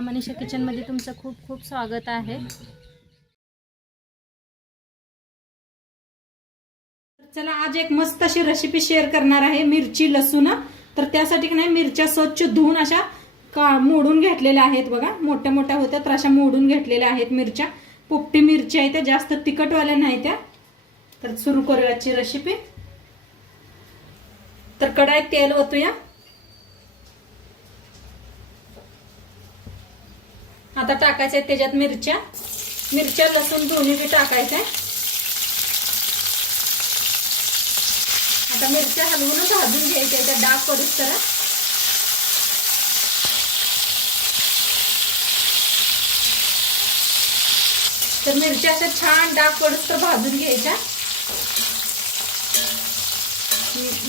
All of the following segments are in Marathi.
मनीषा किचनमध्ये तुमचं खूप खूप स्वागत आहे। चला आज एक मस्त अशी रेसिपी शेअर करणार आहे, मिरची लसूण। तर त्यासाठी की नाही मिरच्या स्वच्छ धुवून अशा मोडून घेतलेल्या आहेत बघा, मोठ्या मोठ्या होत्या तर अशा मोडून घेतलेल्या आहेत मिरच्या। पोपटी मिरच्या आहेत, त्या जास्त तिखटवाल्या नाही त्या। तर सुरू करूया आजची रेसिपी। तर कढाईत तेल ओतूया। आता टाकायचं आहे त्याच्यात मिरच्या लसूण दोन्ही बी टाकायचं आहे। आता मिरच्या हलवून भाजून घ्यायच्या, त्या डाग पडूस तर। तर मिरच्या अशा छान डाग पडूस तर भाजून घ्यायच्या।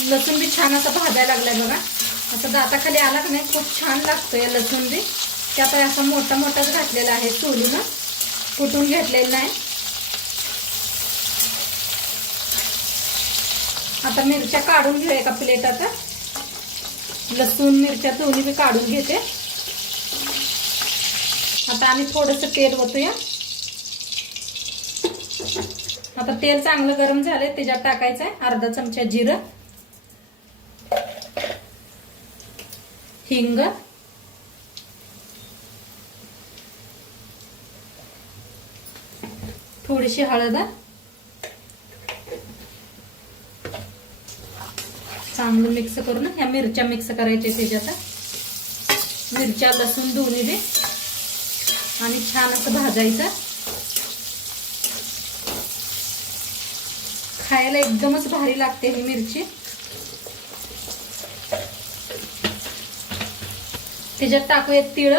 लसूण बी छान असं भाजायला लागलाय बघा, असं दाताखाली आला की नाही खूप छान लागतो या लसूण बी। त्यात असा मोठा मोठाच घातलेला आहे, चोलून कुटून घेतलेला नाही। आता मिरच्या काढून घेऊया एका प्लेटात। लसूण मिरच्या दोन्ही बी काढून घेते। आता आम्ही थोडंसं तेल ओतूया। आता तेल चांगलं गरम झालंय, त्याच्यात टाकायचं आहे अर्धा चमचा जिरं, हिंग, थोडीशी हळद, चांगलं मिक्स करून ह्या मिरच्या मिक्स करायच्या त्याच्यात। मिरच्या लसूण दोन्ही बी आणि छान असं भाजायचं। खायला एकदमच भारी लागते ही मिरची। त्याच्यात टाकूया तीळ,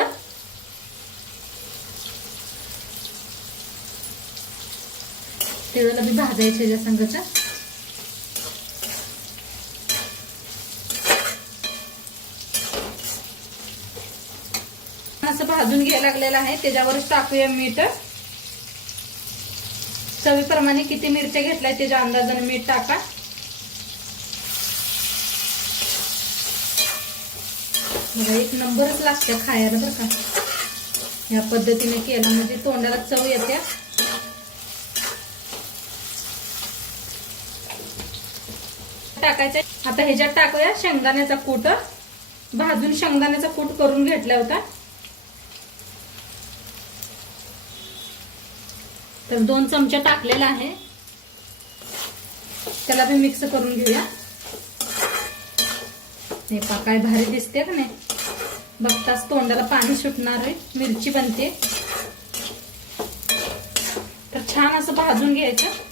तिळाला बी भाजायचे या संगच। असं भाजून घ्यायला लागलेलं आहे, त्याच्यावरच टाकूया मीठ। चवीप्रमाणे किती मिरच्या घेतलाय त्याच्या अंदाजाने मीठ टाका। बघा एक नंबरच लागते खायला बरं का, या पद्धतीने केलं म्हणजे तोंडाला चव येते। टाकायचं आता ह्याच्यात टाकूया शेंगदाण्याचा कूट। भाजून शेंगदाण्याचा कूट करून घेतला होता, तर 2 चमचे टाकलेला आहे। त्याला बी मिक्स करून घेऊया। हे पहा काय भारी दिसते का नाही, बघताच तोंडाला पाणी सुटणार आहे, मिरची बनते। तर छान असं भाजून घ्यायचं।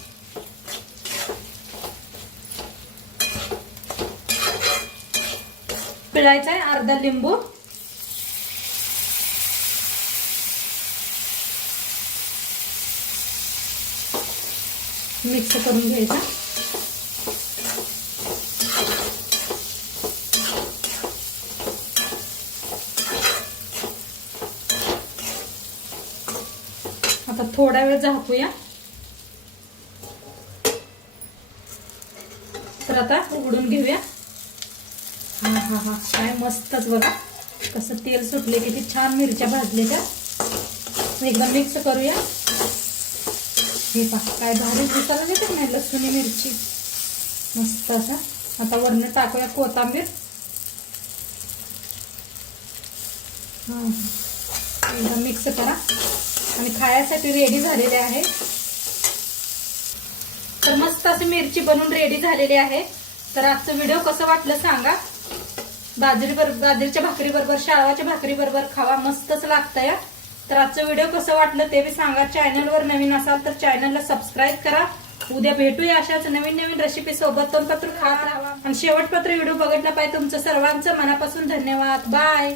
पिळायचा आहे अर्धा लिंबू, मिक्स करून घ्यायचा। आता थोडा वेळ झाकूया। तर आता उघडून घेऊया। हा काय मस्तच बघा कसं तेल सुटले, किती छान मिरच्या भाजलेल्या। एकदम मिक्स करूया। हे पहा काय भारी दिसायला येते नाही लसूण मिरची मस्त असं। आता वरनं टाकूया कोथिंबीर। एकदम मिक्स करा आणि खाण्यासाठी रेडी झालेले आहे। तर मस्त अशी मिरची बनवून रेडी झालेली आहे। तर आजचा व्हिडिओ कसं वाटलं सांगा। बाजरीच्या भाकरी बरोबर, शाळवाच्या भाकरी बरोबर खावा, मस्तच लागतंय। तर आजचं व्हिडिओ कसं वाटलं ते बी सांगा। चॅनलवर नवीन असाल तर चॅनलला सबस्क्राईब करा। उद्या भेटूया अशाच नवीन नवीन रेसिपी सोबत। तोंडपत्र खात राहा आणि शेवटपत्र व्हिडिओ बघितला पाहिजे। तुमचं सर्वांचं मनापासून धन्यवाद। बाय।